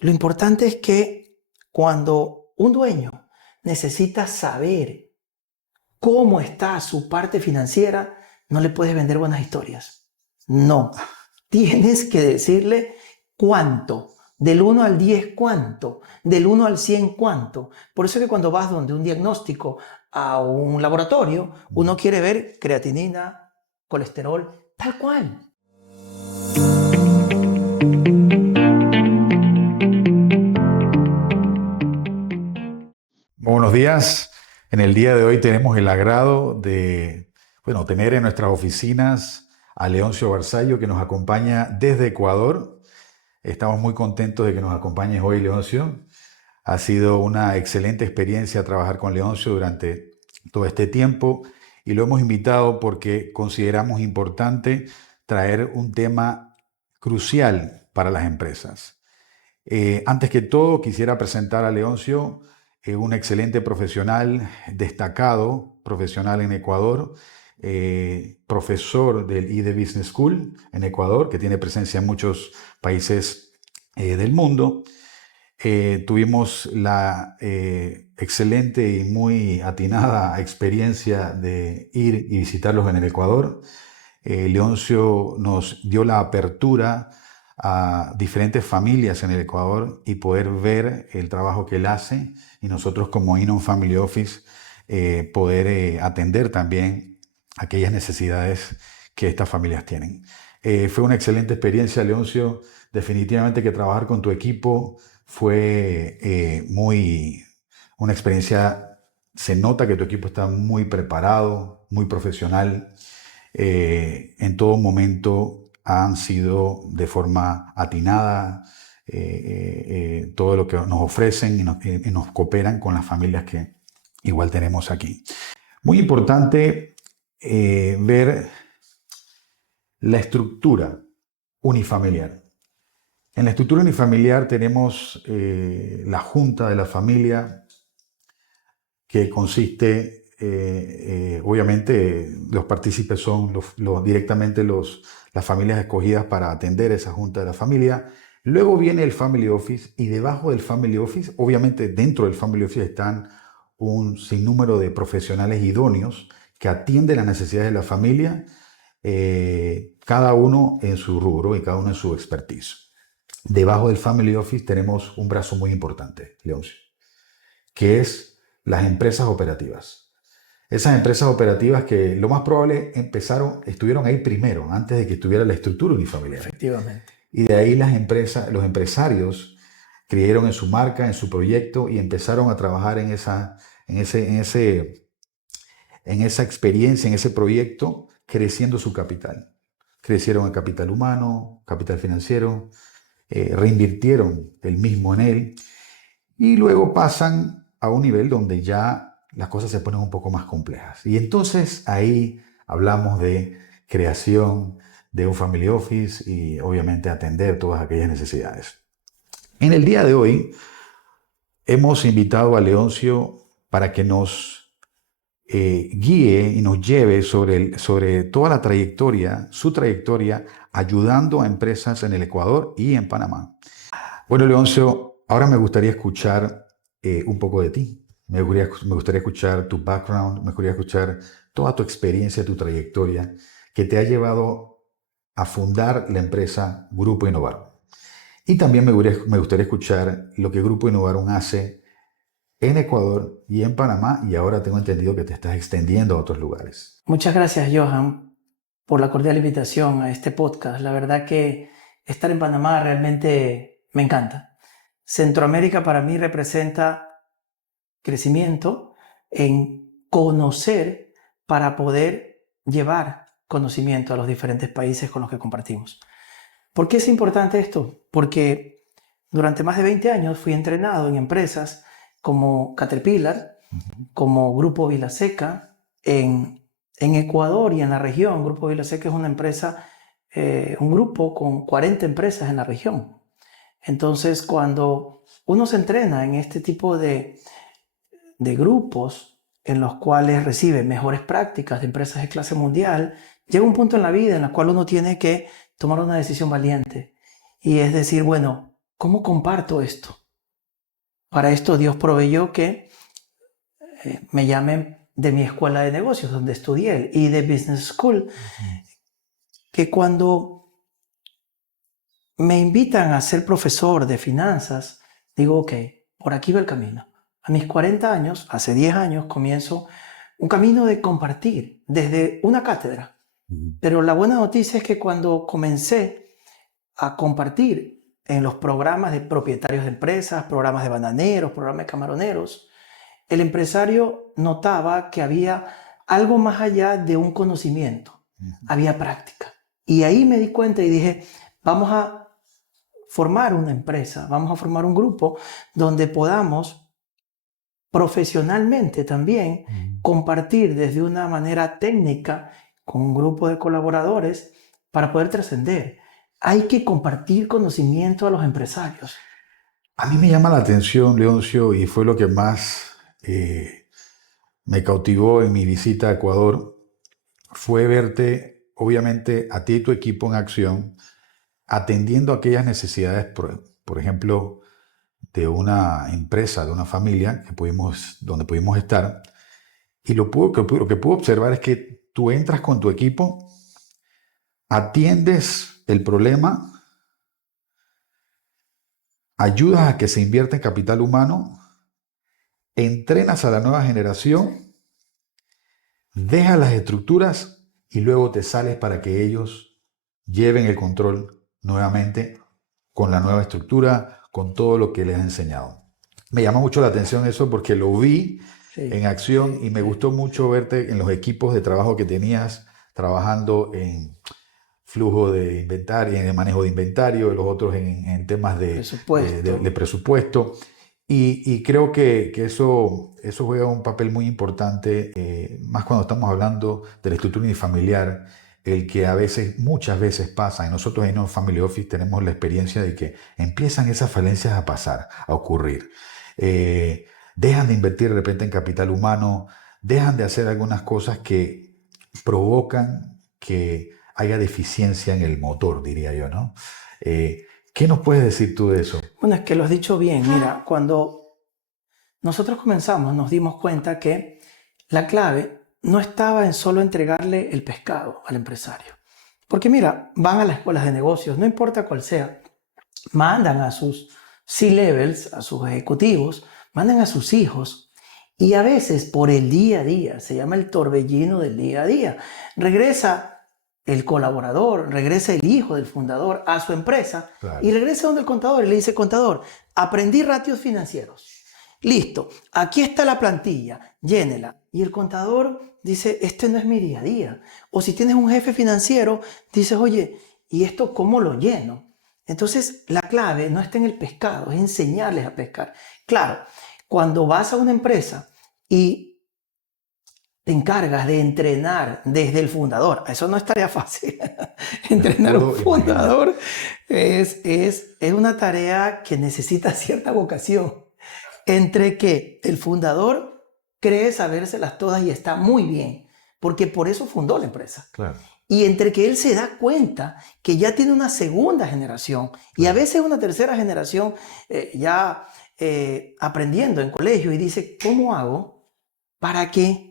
Lo importante es que cuando un dueño necesita saber cómo está su parte financiera, no le puedes vender buenas historias. No, tienes que decirle cuánto. Del 1 al 10, ¿cuánto? Del 1 al 100, ¿cuánto? Por eso es que cuando vas donde un diagnóstico a un laboratorio, uno quiere ver creatinina, colesterol, tal cual. Buenos días. En el día de hoy tenemos el agrado de, tener en nuestras oficinas a Leoncio Barzallo, que nos acompaña desde Ecuador. Estamos muy contentos de que nos acompañes hoy, Leoncio. Ha sido una excelente experiencia trabajar con Leoncio durante todo este tiempo y lo hemos invitado porque consideramos importante traer un tema crucial para las empresas. Antes que todo, quisiera presentar a Leoncio, un excelente profesional, destacado profesional en Ecuador, profesor del IDE Business School en Ecuador, que tiene presencia en muchos países del mundo. Tuvimos la excelente y muy atinada experiencia de ir y visitarlos en el Ecuador. Leoncio nos dio la apertura a diferentes familias en el Ecuador y poder ver el trabajo que él hace y nosotros como Inon Family Office poder atender también aquellas necesidades que estas familias tienen. Fue una excelente experiencia, Leoncio. Definitivamente que trabajar con tu equipo fue una experiencia. Se nota que tu equipo está muy preparado, muy profesional. En todo momento han sido de forma atinada todo lo que nos ofrecen y nos cooperan con las familias que igual tenemos aquí. Muy importante ver la estructura unifamiliar. En la estructura unifamiliar tenemos la junta de la familia, que consiste, obviamente, los partícipes son directamente las familias escogidas para atender esa junta de la familia. Luego viene el Family Office y debajo del Family Office, obviamente dentro del Family Office están un sinnúmero de profesionales idóneos que atienden las necesidades de la familia, cada uno en su rubro y cada uno en su expertise. Debajo del Family Office tenemos un brazo muy importante, Leoncio, que es las empresas operativas. Esas empresas operativas que lo más probable estuvieron ahí primero, antes de que estuviera la estructura unifamiliar. Efectivamente. Y de ahí los empresarios creyeron en su marca, en su proyecto y empezaron a trabajar en esa experiencia, en ese proyecto, creciendo su capital. Crecieron el capital humano, capital financiero, reinvirtieron el mismo en él y luego pasan a un nivel donde ya las cosas se ponen un poco más complejas. Y entonces ahí hablamos de creación de un family office y obviamente atender todas aquellas necesidades. En el día de hoy hemos invitado a Leoncio para que nos guíe y nos lleve sobre toda la trayectoria, su trayectoria, ayudando a empresas en el Ecuador y en Panamá. Bueno, Leoncio, ahora me gustaría escuchar un poco de ti. Me gustaría escuchar tu background, me gustaría escuchar toda tu experiencia, tu trayectoria que te ha llevado a fundar la empresa Grupo Innovaron. Y también me gustaría escuchar lo que Grupo Innovaron hace en Ecuador y en Panamá, y ahora tengo entendido que te estás extendiendo a otros lugares. Muchas gracias, Johan, por la cordial invitación a este podcast. La verdad que estar en Panamá realmente me encanta. Centroamérica para mí representa crecimiento en conocer para poder llevar conocimiento a los diferentes países con los que compartimos. ¿Por qué es importante esto? Porque durante más de 20 años fui entrenado en empresas como Caterpillar, como Grupo Vilaseca, en Ecuador y en la región. Grupo Vilaseca es una empresa, un grupo con 40 empresas en la región. Entonces, cuando uno se entrena en este tipo de grupos en los cuales recibe mejores prácticas de empresas de clase mundial, llega un punto en la vida en el cual uno tiene que tomar una decisión valiente. Y es decir, bueno, ¿cómo comparto esto? Para esto Dios proveyó que me llamen de mi escuela de negocios, donde estudié, y de Business School, que cuando me invitan a ser profesor de finanzas, digo, ok, por aquí va el camino. A mis 40 años, hace 10 años, comienzo un camino de compartir desde una cátedra. Pero la buena noticia es que cuando comencé a compartir en los programas de propietarios de empresas, programas de bananeros, programas de camaroneros, el empresario notaba que había algo más allá de un conocimiento, había práctica. Y ahí me di cuenta y dije, vamos a formar una empresa, vamos a formar un grupo donde podamos profesionalmente también compartir desde una manera técnica con un grupo de colaboradores para poder trascender. Hay que compartir conocimiento a los empresarios. A mí me llama la atención, Leoncio, y fue lo que más me cautivó en mi visita a Ecuador, fue verte, obviamente, a ti y tu equipo en acción, atendiendo aquellas necesidades, por ejemplo, de una empresa, de una familia donde pudimos estar. Y lo que pude observar es que tú entras con tu equipo, atiendes el problema, ayudas a que se invierta en capital humano, entrenas a la nueva generación, dejas las estructuras y luego te sales para que ellos lleven el control nuevamente con la nueva estructura, con todo lo que les has enseñado. Me llama mucho la atención eso porque lo vi en acción y me gustó mucho verte en los equipos de trabajo que tenías trabajando en flujo de inventario, en el manejo de inventario, los otros en temas de presupuesto. Y creo que eso juega un papel muy importante, más cuando estamos hablando de la estructura unifamiliar, el que muchas veces pasa, y nosotros en un Family Office tenemos la experiencia de que empiezan esas falencias a pasar, a ocurrir. Dejan de invertir de repente en capital humano, dejan de hacer algunas cosas que provocan que haya deficiencia en el motor, diría yo, ¿no? ¿Qué nos puedes decir tú de eso? Bueno, es que lo has dicho bien. Mira, cuando nosotros comenzamos nos dimos cuenta que la clave no estaba en solo entregarle el pescado al empresario. Porque mira, van a las escuelas de negocios, no importa cuál sea, mandan a sus C-levels, a sus ejecutivos, mandan a sus hijos y a veces por el día a día, se llama el torbellino del día a día, regresa el colaborador, regresa el hijo del fundador a su empresa y regresa donde el contador y le dice, contador, aprendí ratios financieros. Listo, aquí está la plantilla, llénela. Y el contador dice, este no es mi día a día. O si tienes un jefe financiero, dices, oye, ¿y esto cómo lo lleno? Entonces, la clave no está en el pescado, es enseñarles a pescar. Claro, cuando vas a una empresa y te encargas de entrenar desde el fundador, eso no es tarea fácil. Entrenar a un fundador es una tarea que necesita cierta vocación. Entre que el fundador cree sabérselas todas y está muy bien, porque por eso fundó la empresa. Claro. Y entre que él se da cuenta que ya tiene una segunda generación y a veces una tercera generación aprendiendo en colegio y dice, ¿cómo hago para que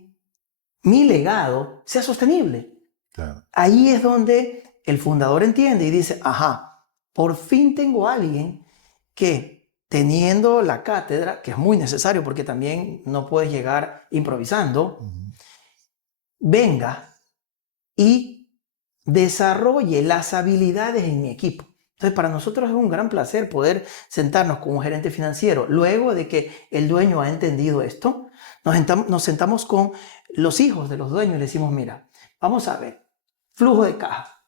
mi legado sea sostenible? Claro. Ahí es donde el fundador entiende y dice, ajá, por fin tengo a alguien que teniendo la cátedra, que es muy necesario porque también no puedes llegar improvisando, venga y desarrolle las habilidades en mi equipo. Entonces, para nosotros es un gran placer poder sentarnos con un gerente financiero. Luego de que el dueño ha entendido esto, nos sentamos con los hijos de los dueños y le decimos, mira, vamos a ver, flujo de caja.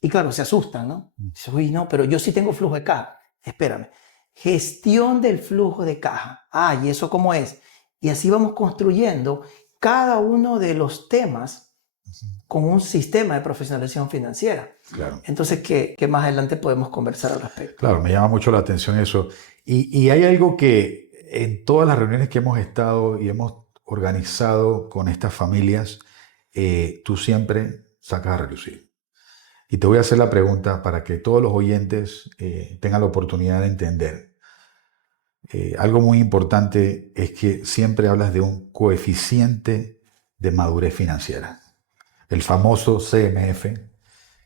Y claro, se asustan, ¿no? Dicen, uy, no, pero yo sí tengo flujo de caja. Espérame. Gestión del flujo de caja. ¿Y eso cómo es? Y así vamos construyendo cada uno de los temas con un sistema de profesionalización financiera. Claro. Entonces, que más adelante podemos conversar al respecto. Claro, me llama mucho la atención eso. Y hay algo que en todas las reuniones que hemos estado y hemos organizado con estas familias, tú siempre sacas a relucir. Y te voy a hacer la pregunta para que todos los oyentes tengan la oportunidad de entender. Algo muy importante es que siempre hablas de un coeficiente de madurez financiera, el famoso CMF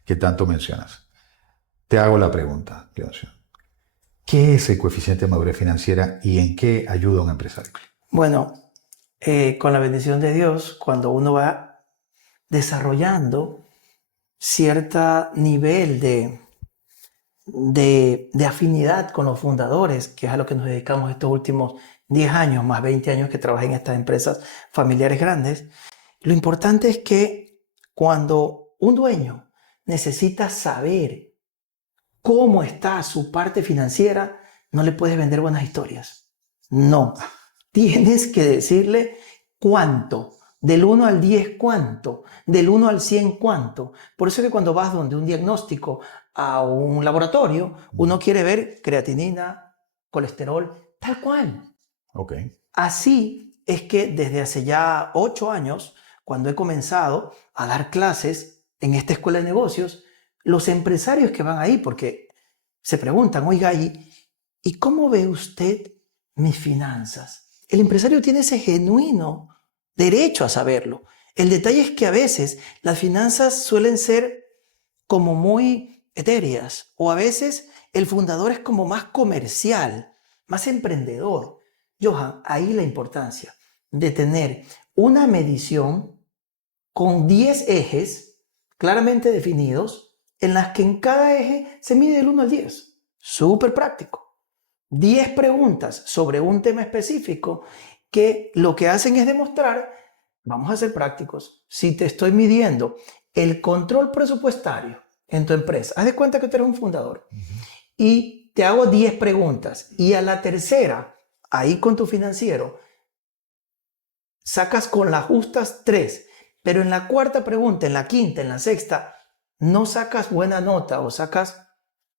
que tanto mencionas. Te hago la pregunta, Leoncio. ¿Qué es el coeficiente de madurez financiera y en qué ayuda a un empresario? Bueno, con la bendición de Dios, cuando uno va desarrollando cierto nivel de afinidad con los fundadores, que es a lo que nos dedicamos estos últimos 10 años, más 20 años que trabajé en estas empresas familiares grandes, lo importante es que cuando un dueño necesita saber cómo está su parte financiera, no le puedes vender buenas historias. No, tienes que decirle cuánto. Del 1 al 10, ¿cuánto? Del 1 al 100, ¿cuánto? Por eso es que cuando vas donde un diagnóstico a un laboratorio, uno quiere ver creatinina, colesterol, tal cual. Okay. Así es que desde hace ya 8 años, cuando he comenzado a dar clases en esta escuela de negocios, los empresarios que van ahí, porque se preguntan, oiga, ¿y cómo ve usted mis finanzas? El empresario tiene ese genuino derecho a saberlo. El detalle es que a veces las finanzas suelen ser como muy etéreas o a veces el fundador es como más comercial, más emprendedor. Johan, ahí la importancia de tener una medición con 10 ejes claramente definidos en las que en cada eje se mide del 1 al 10. Súper práctico. 10 preguntas sobre un tema específico que lo que hacen es demostrar, vamos a ser prácticos, si te estoy midiendo el control presupuestario en tu empresa, haz de cuenta que tú eres un fundador y te hago 10 preguntas y a la tercera, ahí con tu financiero, sacas con las justas 3, pero en la cuarta pregunta, en la quinta, en la sexta, no sacas buena nota o sacas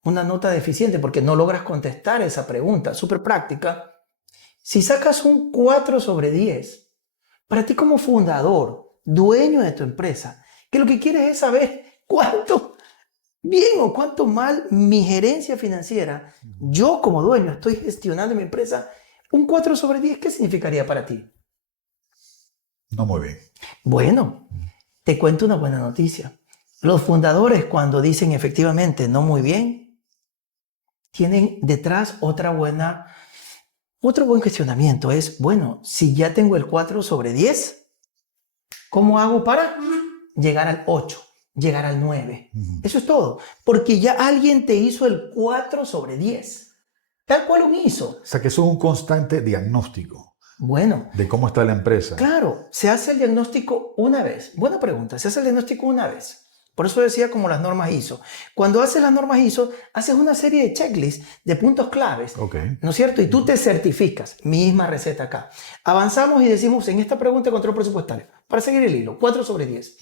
una nota deficiente porque no logras contestar esa pregunta, súper práctica. Si sacas un 4 sobre 10, para ti como fundador, dueño de tu empresa, que lo que quieres es saber cuánto bien o cuánto mal mi gerencia financiera, yo como dueño estoy gestionando mi empresa, un 4 sobre 10, ¿qué significaría para ti? No muy bien. Bueno, te cuento una buena noticia. Los fundadores cuando dicen efectivamente no muy bien, tienen detrás otro buen cuestionamiento. Es, bueno, si ya tengo el 4 sobre 10, ¿cómo hago para llegar al 8, llegar al 9? Eso es todo. Porque ya alguien te hizo el 4 sobre 10. Tal cual lo hizo. O sea que eso es un constante diagnóstico Bueno, de cómo está la empresa. claro, se hace el diagnóstico una vez. Buena pregunta, se hace el diagnóstico una vez. Por eso decía como las normas ISO. Cuando haces las normas ISO, haces una serie de checklists de puntos claves, Okay. ¿no es cierto? Y tú te certificas. Misma receta acá. Avanzamos y decimos en esta pregunta de control presupuestario, para seguir el hilo, 4 sobre 10.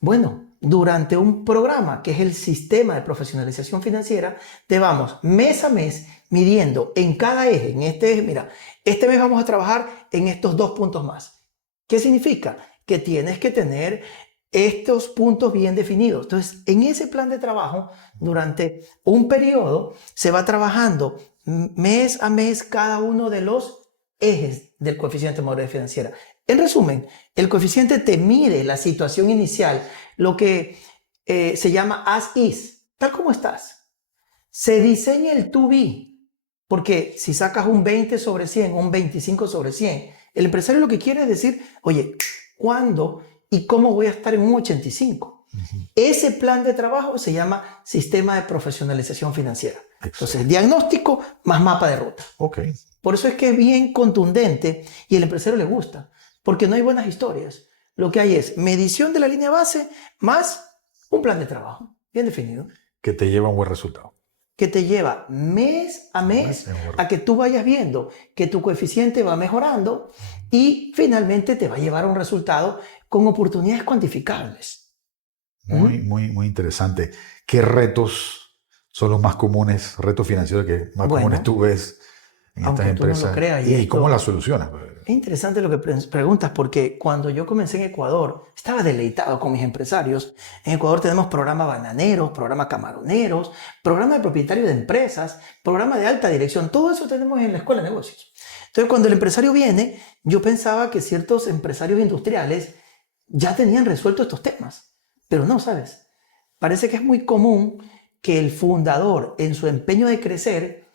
Bueno, durante un programa que es el sistema de profesionalización financiera, te vamos mes a mes midiendo en cada eje. En este eje, mira, este mes vamos a trabajar en estos 2 puntos más. ¿Qué significa? Que tienes que tener estos puntos bien definidos. Entonces, en ese plan de trabajo, durante un periodo, se va trabajando mes a mes cada uno de los ejes del coeficiente de madurez financiera. En resumen, el coeficiente te mide la situación inicial, lo que se llama as is, tal como estás. Se diseña el to be, porque si sacas un 20 sobre 100, un 25 sobre 100, el empresario lo que quiere es decir, oye, ¿cuándo y cómo voy a estar en un 85? Ese plan de trabajo se llama sistema de profesionalización financiera. Entonces, diagnóstico más mapa de ruta. Okay. Por eso es que es bien contundente y al empresario le gusta, porque no hay buenas historias. Lo que hay es medición de la línea base más un plan de trabajo bien definido. Que te lleva a un buen resultado. Que te lleva mes a mes a que tú vayas viendo que tu coeficiente va mejorando y finalmente te va a llevar a un resultado con oportunidades cuantificables. Muy interesante. ¿Qué retos son los más comunes, retos financieros que más comunes tú ves en Aunque estas tú no lo empresas creas. y cómo las solucionas. Es interesante lo que preguntas, porque cuando yo comencé en Ecuador, estaba deleitado con mis empresarios. En Ecuador tenemos programa bananeros, programa camaroneros, programa de propietario de empresas, programa de alta dirección. Todo eso tenemos en la Escuela de Negocios. Entonces, cuando el empresario viene, yo pensaba que ciertos empresarios industriales ya tenían resueltos estos temas. Pero no, ¿sabes? Parece que es muy común que el fundador, en su empeño de crecer,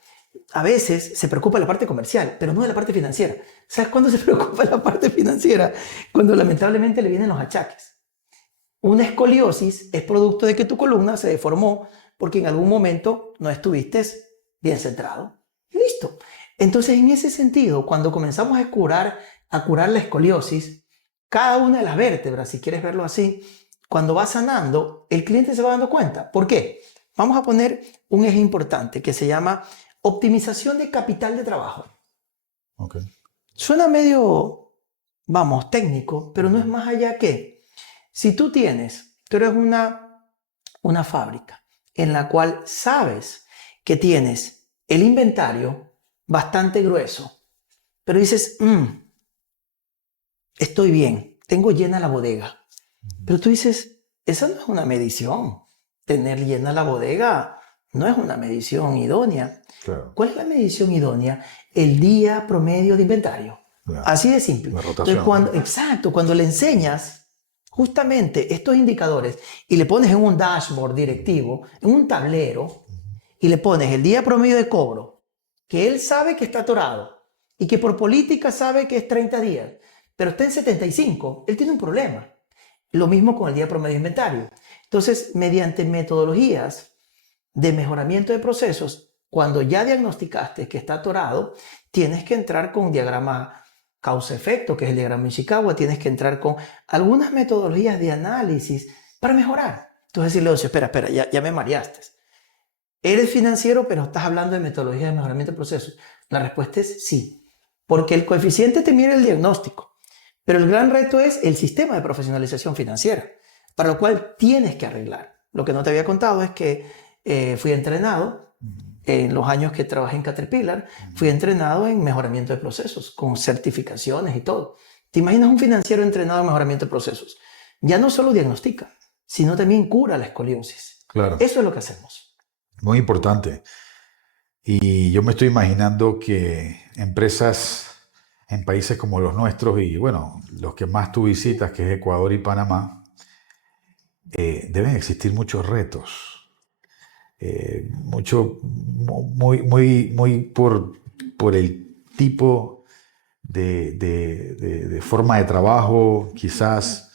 a veces se preocupa de la parte comercial, pero no de la parte financiera. ¿Sabes cuándo se preocupa de la parte financiera? Cuando lamentablemente le vienen los achaques. Una escoliosis es producto de que tu columna se deformó porque en algún momento no estuviste bien centrado. Y listo. Entonces, en ese sentido, cuando comenzamos a curar la escoliosis, cada una de las vértebras, si quieres verlo así, cuando va sanando, el cliente se va dando cuenta. ¿Por qué? Vamos a poner un eje importante que se llama optimización de capital de trabajo. Okay. Suena medio, vamos, técnico, pero no es más allá que si tú eres una fábrica en la cual sabes que tienes el inventario bastante grueso, pero dices, estoy bien, tengo llena la bodega. Pero tú dices, esa no es una medición. Tener llena la bodega no es una medición idónea. Claro. ¿Cuál es la medición idónea? El día promedio de inventario. Claro. Así de simple. La rotación. Entonces, cuando le enseñas justamente estos indicadores y le pones en un dashboard directivo, en un tablero, y le pones el día promedio de cobro, que él sabe que está atorado y que por política sabe que es 30 días, pero está en 75, él tiene un problema. Lo mismo con el día promedio de inventario. Entonces, mediante metodologías de mejoramiento de procesos, cuando ya diagnosticaste que está atorado, tienes que entrar con un diagrama causa-efecto, que es el diagrama Ishikawa, tienes que entrar con algunas metodologías de análisis para mejorar. Entonces decirle, espera, ya me mareaste. Eres financiero, pero estás hablando de metodologías de mejoramiento de procesos. La respuesta es sí, porque el coeficiente te mide el diagnóstico, pero el gran reto es el sistema de profesionalización financiera, para lo cual tienes que arreglar. Lo que no te había contado es que fui entrenado en los años que trabajé en Caterpillar, fui entrenado en mejoramiento de procesos, con certificaciones y todo. ¿Te imaginas un financiero entrenado en mejoramiento de procesos? Ya no solo diagnostica, sino también cura la escoliosis. Claro. Eso es lo que hacemos. Muy importante. Y yo me estoy imaginando que empresas en países como los nuestros y, bueno, los que más tú visitas, que es Ecuador y Panamá, deben existir muchos retos. Muy por el tipo de forma de trabajo, quizás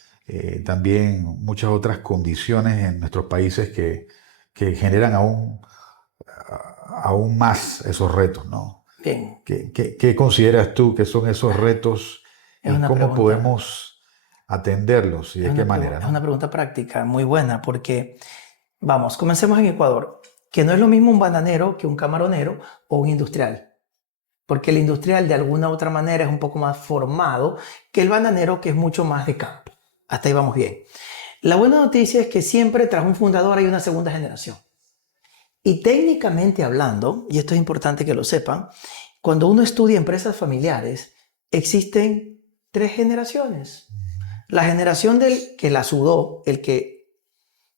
también muchas otras condiciones en nuestros países que generan aún más esos retos, ¿no? Bien. ¿Qué consideras tú que son esos retos y cómo podemos atenderlos y de qué manera? Es una pregunta práctica muy buena porque, vamos, comencemos en Ecuador, que no es lo mismo un bananero que un camaronero o un industrial. Porque el industrial de alguna u otra manera es un poco más formado que el bananero, que es mucho más de campo. Hasta ahí vamos bien. La buena noticia es que siempre tras un fundador hay una segunda generación. Y técnicamente hablando, y esto es importante que lo sepan, cuando uno estudia empresas familiares, existen 3 generaciones. La generación del que la sudó, el que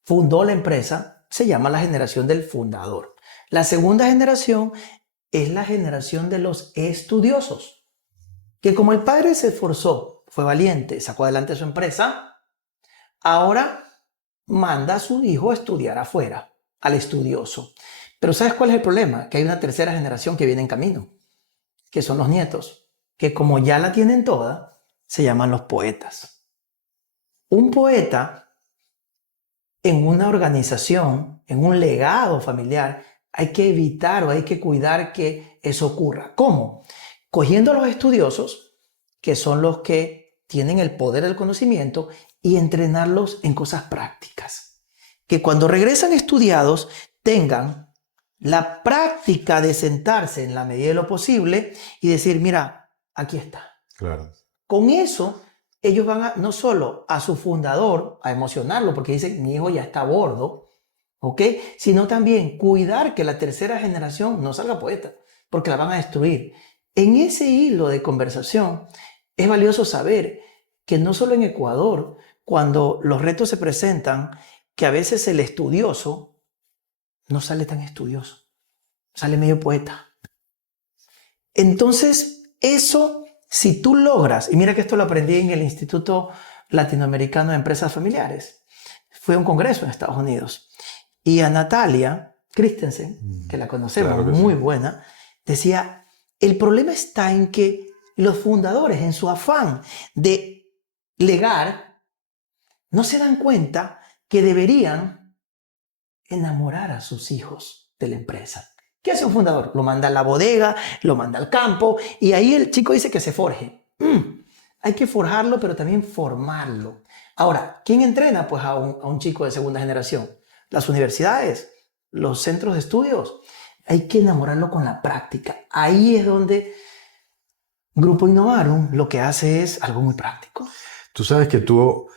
fundó la empresa, se llama la generación del fundador. La segunda generación es la generación de los estudiosos, que como el padre se esforzó, fue valiente, sacó adelante su empresa, ahora manda a su hijo a estudiar afuera, al estudioso. Pero ¿sabes cuál es el problema? Que hay una tercera generación que viene en camino, que son los nietos, que como ya la tienen toda, se llaman los poetas. Un poeta en una organización, en un legado familiar, hay que evitar o hay que cuidar que eso ocurra. ¿Cómo? Cogiendo a los estudiosos, que son los que tienen el poder del conocimiento, y entrenarlos en cosas prácticas. Que cuando regresan estudiados tengan la práctica de sentarse en la medida de lo posible y decir, mira, aquí está. Claro. Con eso, ellos van no solo a su fundador a emocionarlo, porque dicen, mi hijo ya está a bordo, ¿ok? Sino también cuidar que la tercera generación no salga poeta. porque la van a destruir. En ese hilo de conversación es valioso saber que no solo en Ecuador, cuando los retos se presentan, que a veces el estudioso no sale tan estudioso, sale medio poeta. Entonces, eso, si tú logras, y mira que esto lo aprendí en el Instituto Latinoamericano de Empresas Familiares, fue un congreso en Estados Unidos, y a Natalia Christensen, que la conocemos, Claro que muy sí. buena, decía, el problema está en que los fundadores, en su afán de legar, no se dan cuenta que deberían enamorar a sus hijos de la empresa. ¿Qué hace un fundador? Lo manda a la bodega, lo manda al campo y ahí el chico dice que se forje. Hay que forjarlo, pero también formarlo. Ahora, ¿quién entrena pues a un chico de segunda generación? Las universidades, los centros de estudios. Hay que enamorarlo con la práctica. Ahí es donde Grupo Innovarum lo que hace es algo muy práctico. Tú sabes que tú,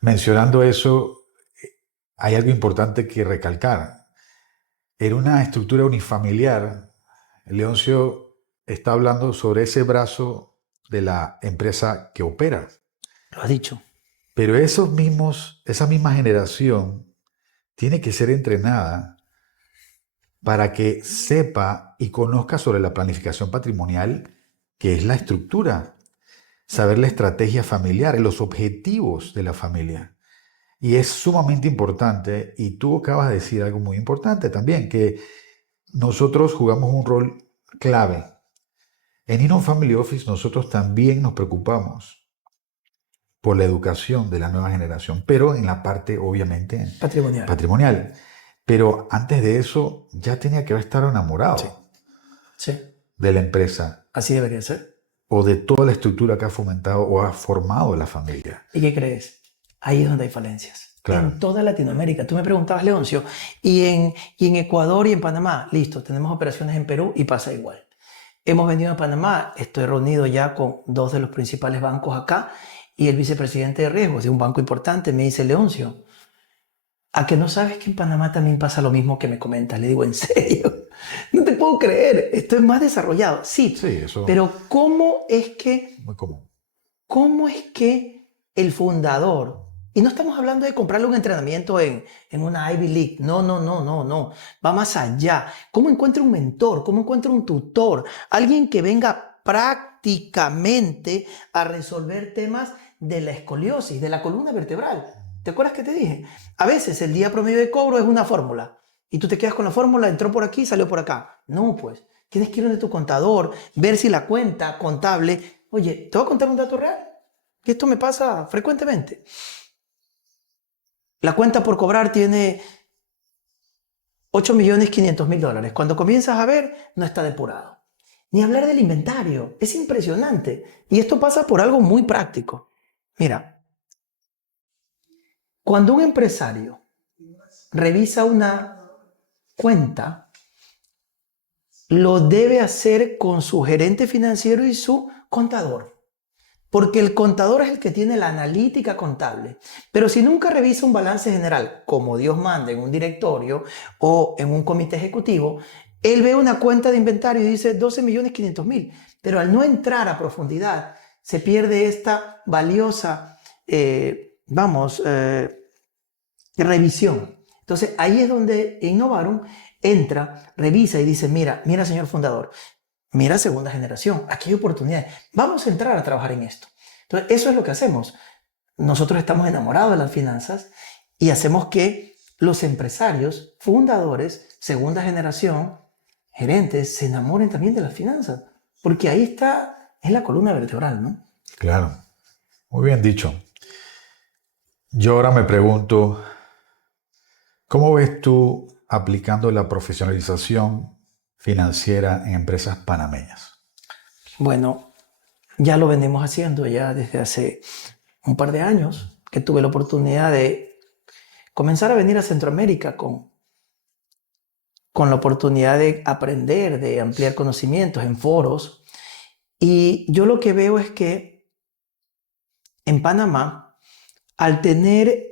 mencionando eso, hay algo importante que recalcar. En una estructura unifamiliar, Leoncio está hablando sobre ese brazo de la empresa que opera. Lo ha dicho. Pero esa misma generación tiene que ser entrenada para que sepa y conozca sobre la planificación patrimonial, que es la estructura, saber la estrategia familiar, los objetivos de la familia. Y es sumamente importante, y tú acabas de decir algo muy importante también, que nosotros jugamos un rol clave. En Inno Family Office nosotros también nos preocupamos por la educación de la nueva generación, pero en la parte obviamente Patrimonial. patrimonial. Pero antes de eso ya tenía que estar enamorado Sí, de la empresa así debería ser. o de toda la estructura que ha fomentado o ha formado la familia. ¿Y qué crees? Ahí es donde hay falencias. Claro. En toda Latinoamérica. Tú me preguntabas, Leoncio, y en Ecuador y en Panamá, listo, tenemos operaciones en Perú y pasa igual. Hemos venido a Panamá, estoy reunido ya con dos de los principales bancos acá y el vicepresidente de riesgos de un banco importante me dice, Leoncio, ¿a que no sabes que en Panamá también pasa lo mismo que me comentas? Le digo, ¿en serio? No te puedo creer, esto es más desarrollado. Sí, Sí, eso pero ¿cómo es que es muy común. ¿cómo es que el fundador, y no estamos hablando de comprarle un entrenamiento en una Ivy League, no, no, no, no, no, va más allá. ¿Cómo encuentra un mentor? ¿Cómo encuentra un tutor? Alguien que venga prácticamente a resolver temas de la escoliosis, de la columna vertebral. ¿Te acuerdas que te dije? A veces el día promedio de cobro es una fórmula y tú te quedas con la fórmula, entró por aquí, salió por acá. No, pues, tienes que ir donde tu contador, ver si la cuenta contable. Oye, te voy a contar un dato real, que esto me pasa frecuentemente. La cuenta por cobrar tiene 8.500.000 dólares. Cuando comienzas a ver, no está depurado. Ni hablar del inventario. Es impresionante. Y esto pasa por algo muy práctico. Mira, cuando un empresario revisa una cuenta, lo debe hacer con su gerente financiero y su contador. Porque el contador es el que tiene la analítica contable. Pero si nunca revisa un balance general, como Dios manda en un directorio o en un comité ejecutivo, él ve una cuenta de inventario y dice 12.500.000. Pero al no entrar a profundidad, se pierde esta valiosa, revisión. Entonces ahí es donde Innovarum entra, revisa y dice, mira, señor fundador, mira segunda generación, aquí hay oportunidades, vamos a entrar a trabajar en esto. Entonces eso es lo que hacemos. Nosotros estamos enamorados de las finanzas y hacemos que los empresarios, fundadores, segunda generación, gerentes, se enamoren también de las finanzas, porque ahí está, es la columna vertebral, ¿no? Claro, muy bien dicho. Yo ahora me pregunto, ¿cómo ves tú aplicando la profesionalización financiera en empresas panameñas? Bueno, ya lo venimos haciendo ya desde hace un par de años que tuve la oportunidad de comenzar a venir a Centroamérica con la oportunidad de aprender, de ampliar conocimientos en foros. Y yo lo que veo es que en Panamá, al tener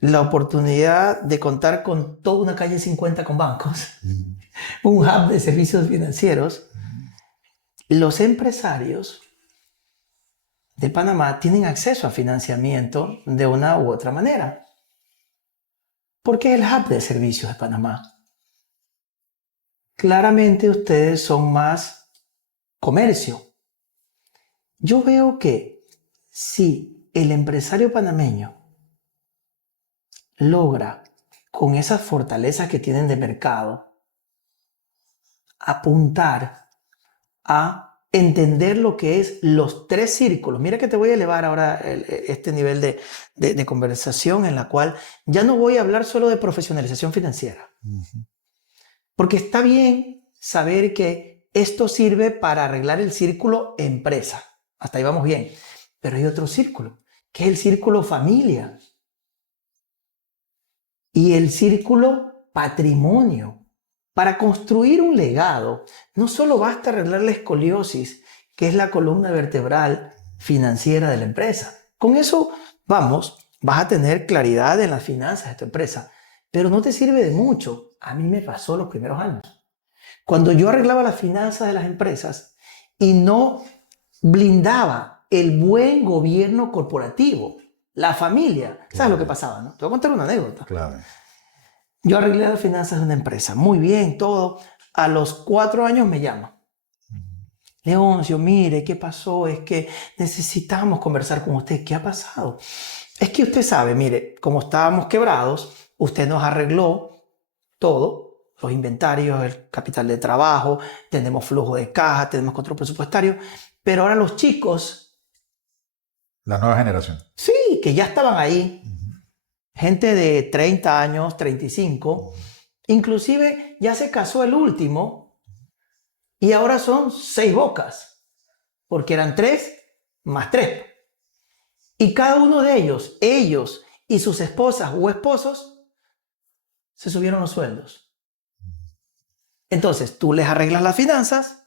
la oportunidad de contar con toda una calle 50 con bancos, Mm. un hub de servicios financieros, los empresarios de Panamá tienen acceso a financiamiento de una u otra manera. ¿Por qué el hub de servicios de Panamá? Claramente ustedes son más comercio. Yo veo que si el empresario panameño logra, con esas fortalezas que tienen de mercado, apuntar a entender lo que es los tres círculos. Mira que te voy a elevar ahora este nivel de conversación en la cual ya no voy a hablar solo de profesionalización financiera, Ujú. porque está bien saber que esto sirve para arreglar el círculo empresa. Hasta ahí vamos bien. Pero hay otro círculo, que es el círculo familia y el círculo patrimonio. Para construir un legado, no solo basta arreglar la escoliosis, que es la columna vertebral financiera de la empresa. Con eso, vamos, vas a tener claridad en las finanzas de tu empresa, pero no te sirve de mucho. A mí me pasó los primeros años. Cuando yo arreglaba las finanzas de las empresas y no blindaba el buen gobierno corporativo, la familia, ¿sabes lo que Claro, pasaba, no? Te voy a contar una anécdota. claro. Yo arreglé las finanzas de una empresa, muy bien, todo. A los 4 años me llama. Leoncio, mire, ¿qué pasó? Es que necesitamos conversar con usted. ¿Qué ha pasado? Es que usted sabe, mire, como estábamos quebrados, usted nos arregló todo, los inventarios, el capital de trabajo, tenemos flujo de caja, tenemos control presupuestario, pero ahora los chicos, La nueva generación. sí, que ya estaban ahí, Ujú. gente de 30 años, 35, Ujú. inclusive ya se casó el último y ahora son 6 bocas, porque eran 3 más 3. Y cada uno de ellos y sus esposas o esposos, se subieron los sueldos. Entonces tú les arreglas las finanzas,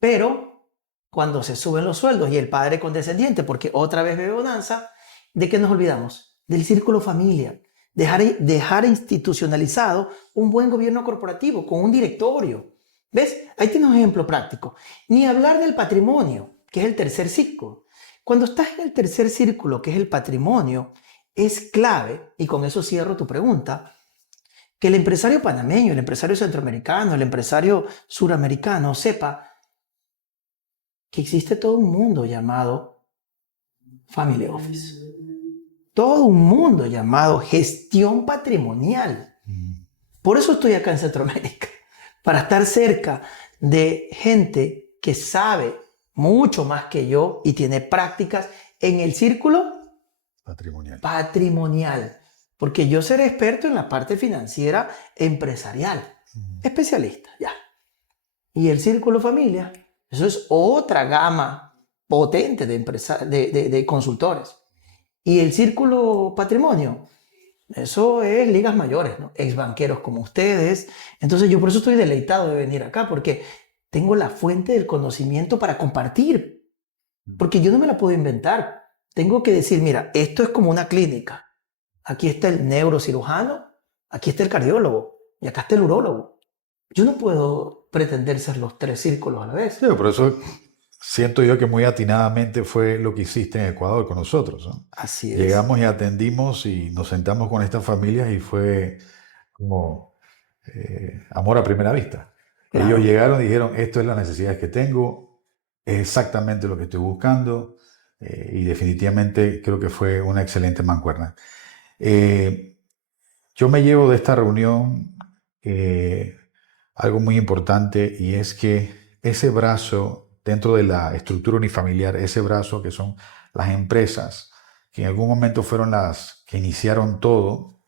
pero cuando se suben los sueldos y el padre condescendiente, porque otra vez veo bonanza, ¿de qué nos olvidamos? Del círculo familia. Dejar institucionalizado un buen gobierno corporativo con un directorio. ¿Ves? Ahí tienes un ejemplo práctico. Ni hablar del patrimonio, que es el tercer círculo. Cuando estás en el tercer círculo, que es el patrimonio, es clave, y con eso cierro tu pregunta, que el empresario panameño, el empresario centroamericano, el empresario suramericano sepa que existe todo un mundo llamado Family Office, todo un mundo llamado gestión patrimonial. Ujú. Por eso estoy acá en Centroamérica, para estar cerca de gente que sabe mucho más que yo y tiene prácticas en el círculo Patrimonial. patrimonial, porque yo seré experto en la parte financiera empresarial, Ujú. especialista, ya. Y el círculo familia, eso es otra gama potente de consultores. Y el círculo patrimonio, eso es ligas mayores, ¿no? Ex banqueros como ustedes. Entonces yo por eso estoy deleitado de venir acá, porque tengo la fuente del conocimiento para compartir, porque yo no me la puedo inventar. Tengo que decir, mira, esto es como una clínica. Aquí está el neurocirujano, aquí está el cardiólogo y acá está el urólogo. Yo no puedo pretender ser los tres círculos a la vez. Sí, por eso siento yo que muy atinadamente fue lo que hiciste en Ecuador con nosotros, ¿no? Así es. Llegamos y atendimos y nos sentamos con estas familias y fue como amor a primera vista. Ellos Claro. llegaron y dijeron, esto es las necesidades que tengo, es exactamente lo que estoy buscando y definitivamente creo que fue una excelente mancuerna. Eh, yo me llevo de esta reunión algo muy importante y es que ese brazo dentro de la estructura unifamiliar, ese brazo que son las empresas, que en algún momento fueron las que iniciaron todo,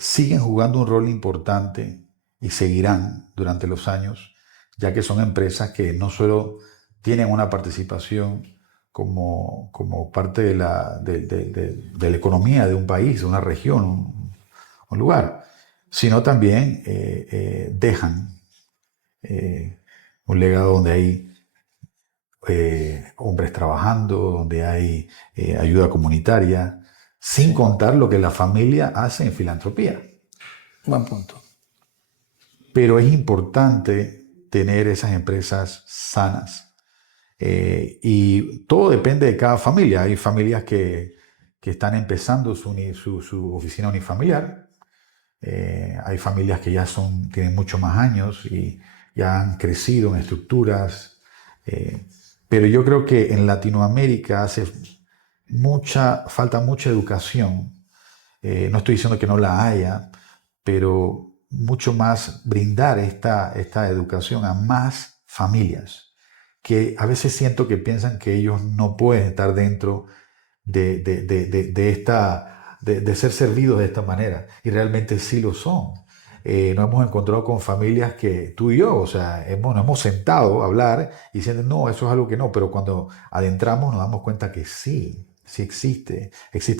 siguen jugando un rol importante y seguirán durante los años, ya que son empresas que no solo tienen una participación como parte de la economía de un país, de una región, un lugar, sino también dejan un legado donde hay hombres trabajando, donde hay ayuda comunitaria, sin Sí. contar lo que la familia hace en filantropía. Buen punto. Pero es importante tener esas empresas sanas. Y todo depende de cada familia. Hay familias que están empezando su oficina unifamiliar. Hay familias que ya tienen mucho más años y ya han crecido en estructuras. Pero yo creo que en Latinoamérica falta mucha educación. No estoy diciendo que no la haya, pero mucho más brindar esta educación a más familias, que a veces siento que piensan que ellos no pueden estar dentro de ser servidos de esta manera, y realmente sí lo son. Nos hemos encontrado con familias que tú y yo, o sea, nos hemos sentado a hablar y diciendo, no, eso es algo que no, pero cuando adentramos nos damos cuenta que sí existe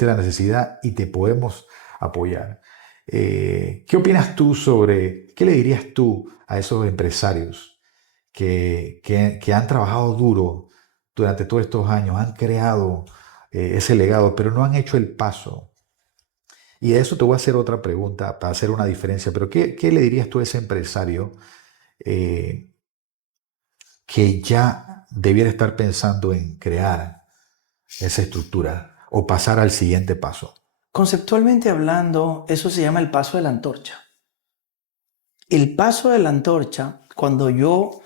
la necesidad y te podemos apoyar. ¿Qué opinas tú qué le dirías tú a esos empresarios que han trabajado duro durante todos estos años, han creado ese legado, pero no han hecho el paso? Y de eso te voy a hacer otra pregunta para hacer una diferencia, pero ¿qué le dirías tú a ese empresario eh, que ya debiera estar pensando en crear esa estructura o pasar al siguiente paso? Conceptualmente hablando, eso se llama el paso de la antorcha. El paso de la antorcha, cuando yo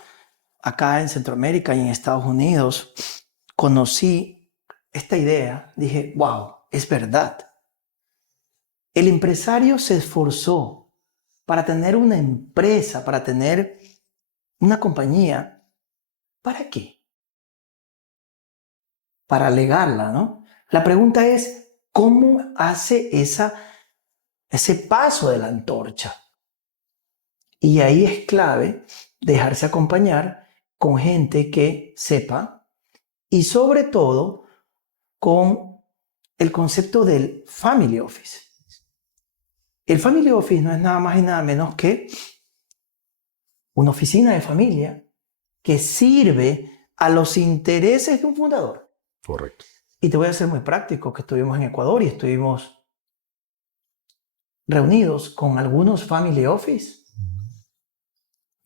acá en Centroamérica y en Estados Unidos conocí esta idea, dije, wow, es verdad. El empresario se esforzó para tener una empresa, para tener una compañía. ¿Para qué? Para legarla, ¿no? La pregunta es, ¿cómo hace ese paso de la antorcha? Y ahí es clave dejarse acompañar con gente que sepa y sobre todo con el concepto del family office. El family office no es nada más y nada menos que una oficina de familia que sirve a los intereses de un fundador. Correcto. Y te voy a ser muy práctico, que estuvimos en Ecuador y estuvimos reunidos con algunos family office.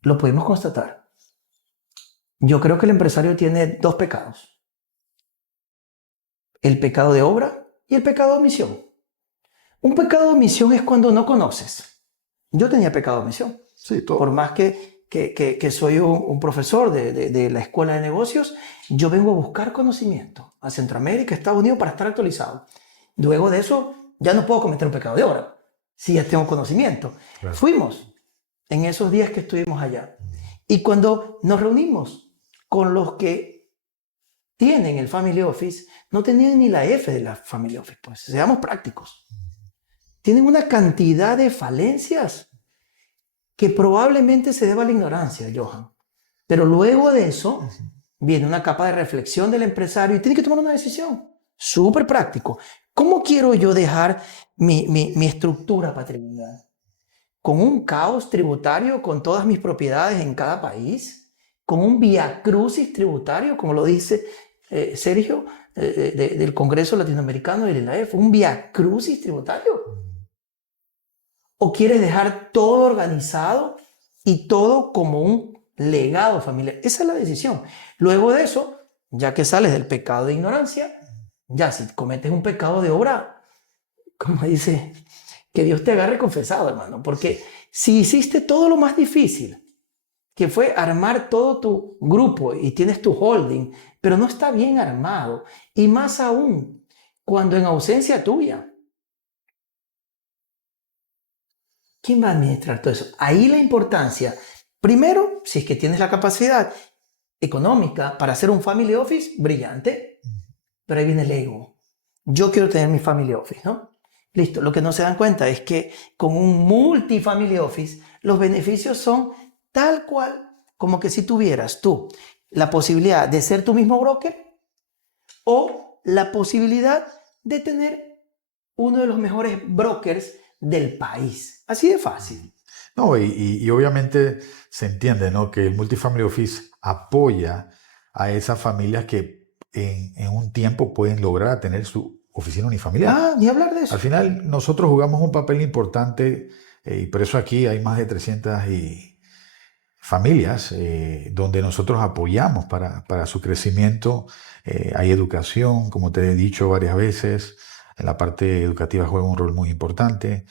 Lo pudimos constatar. Yo creo que el empresario tiene dos pecados. El pecado de obra y el pecado de omisión. Un pecado de omisión es cuando no conoces. Yo tenía pecado de omisión. Sí, todo. Por más que soy un profesor de la escuela de negocios, yo vengo a buscar conocimiento a Centroamérica, Estados Unidos, para estar actualizado. Luego de eso, ya no puedo cometer un pecado de obra, si ya tengo conocimiento. Claro. Fuimos en esos días que estuvimos allá. Y cuando nos reunimos con los que tienen el Family Office, no tenían ni la F de la Family Office, pues, seamos prácticos. Tienen una cantidad de falencias que probablemente se deba a la ignorancia, Johan. Pero luego de eso viene una capa de reflexión del empresario y tiene que tomar una decisión. Súper práctico. ¿Cómo quiero yo dejar mi estructura patrimonial? ¿Con un caos tributario con todas mis propiedades en cada país? ¿Con un viacrucis tributario, como lo dice Sergio, del Congreso Latinoamericano y de la EF? ¿Un viacrucis tributario? ¿O quieres dejar todo organizado y todo como un legado familiar? Esa es la decisión. Luego de eso, ya que sales del pecado de ignorancia, ya si cometes un pecado de obra, como dice, que Dios te agarre confesado, hermano. Porque si hiciste todo lo más difícil, que fue armar todo tu grupo y tienes tu holding, pero no está bien armado, y más aún cuando en ausencia tuya, ¿quién va a administrar todo eso? Ahí la importancia, primero, si es que tienes la capacidad económica para hacer un family office, brillante, pero ahí viene el ego. Yo quiero tener mi family office, ¿no? Listo, lo que no se dan cuenta es que con un multifamily office, los beneficios son tal cual como que si tuvieras tú la posibilidad de ser tu mismo broker o la posibilidad de tener uno de los mejores brokers del país. Así de fácil. No, y obviamente se entiende, ¿no?, que el Multifamily Office apoya a esas familias que en un tiempo pueden lograr tener su oficina unifamiliar. Ni hablar de eso. Al final nosotros jugamos un papel importante y por eso aquí hay más de 300 familias donde nosotros apoyamos para su crecimiento. Hay educación, como te he dicho varias veces, en la parte educativa juega un rol muy importante.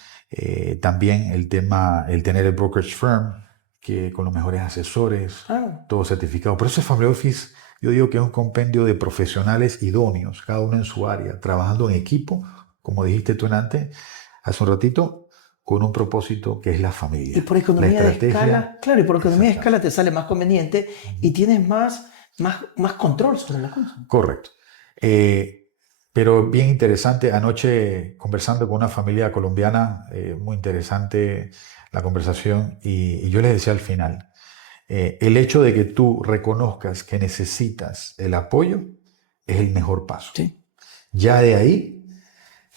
También el tener el brokerage firm, que con los mejores asesores, todo certificado. Por eso el Family Office, yo digo que es un compendio de profesionales idóneos, cada uno en su área, trabajando en equipo, como dijiste tú antes, hace un ratito, con un propósito que es la familia. Y por economía de escala, claro, y por economía de escala te sale más conveniente y tienes más control sobre la cosa. Correcto. Pero bien interesante, anoche conversando con una familia colombiana, muy interesante la conversación, y yo les decía al final, el hecho de que tú reconozcas que necesitas el apoyo es el mejor paso. Sí. Ya de ahí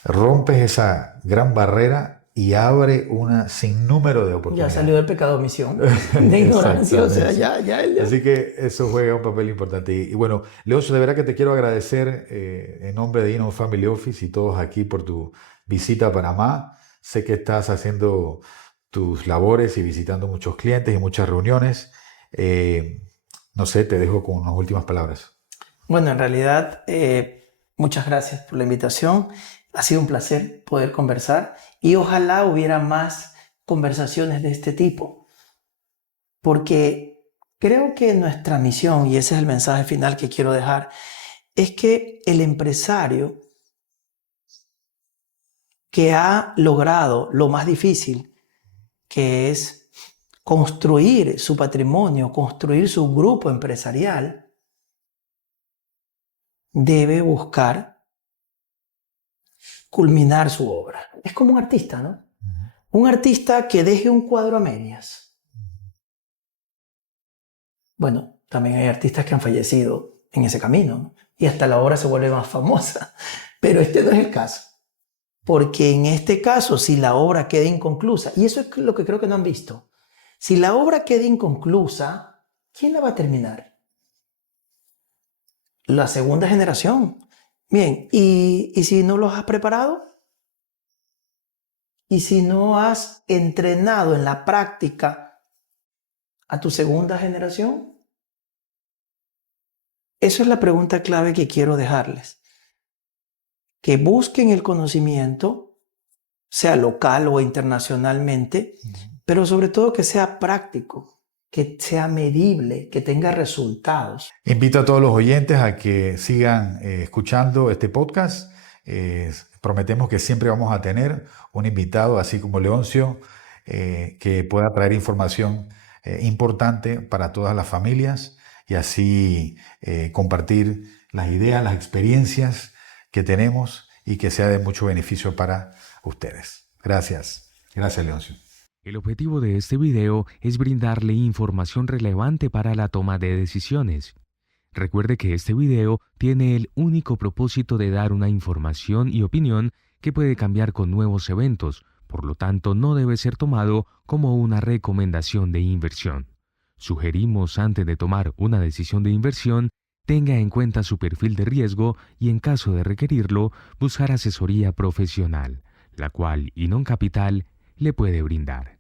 rompes esa gran barrera y abre un sinnúmero de oportunidades. Ya salió del pecado de omisión, de ignorancia, o sea, ya. Así que eso juega un papel importante. Y bueno, Leoncio, de verdad que te quiero agradecer en nombre de Innov Family Office y todos aquí por tu visita a Panamá. Sé que estás haciendo tus labores y visitando muchos clientes y muchas reuniones. No sé, te dejo con unas últimas palabras. Bueno, en realidad, muchas gracias por la invitación. Ha sido un placer poder conversar y ojalá hubiera más conversaciones de este tipo, porque creo que nuestra misión, y ese es el mensaje final que quiero dejar, es que el empresario que ha logrado lo más difícil, que es construir su patrimonio, construir su grupo empresarial, debe buscar culminar su obra. Es como un artista, ¿no? Un artista que deje un cuadro a medias. Bueno, también hay artistas que han fallecido en ese camino, ¿no? Y hasta la obra se vuelve más famosa. Pero este no es el caso. Porque en este caso, si la obra queda inconclusa, y eso es lo que creo que no han visto, si la obra queda inconclusa, ¿quién la va a terminar? La segunda generación. Bien, ¿y si no los has preparado? ¿Y si no has entrenado en la práctica a tu segunda generación? Esa es la pregunta clave que quiero dejarles. Que busquen el conocimiento, sea local o internacionalmente, pero sobre todo que sea práctico, que sea medible, que tenga resultados. Invito a todos los oyentes a que sigan escuchando este podcast. Prometemos que siempre vamos a tener un invitado, así como Leoncio, que pueda traer información importante para todas las familias y así compartir las ideas, las experiencias que tenemos y que sea de mucho beneficio para ustedes. Gracias. Gracias, Leoncio. El objetivo de este video es brindarle información relevante para la toma de decisiones. Recuerde que este video tiene el único propósito de dar una información y opinión que puede cambiar con nuevos eventos, por lo tanto no debe ser tomado como una recomendación de inversión. Sugerimos antes de tomar una decisión de inversión, tenga en cuenta su perfil de riesgo y en caso de requerirlo, buscar asesoría profesional, la cual Innov Capital le puede brindar.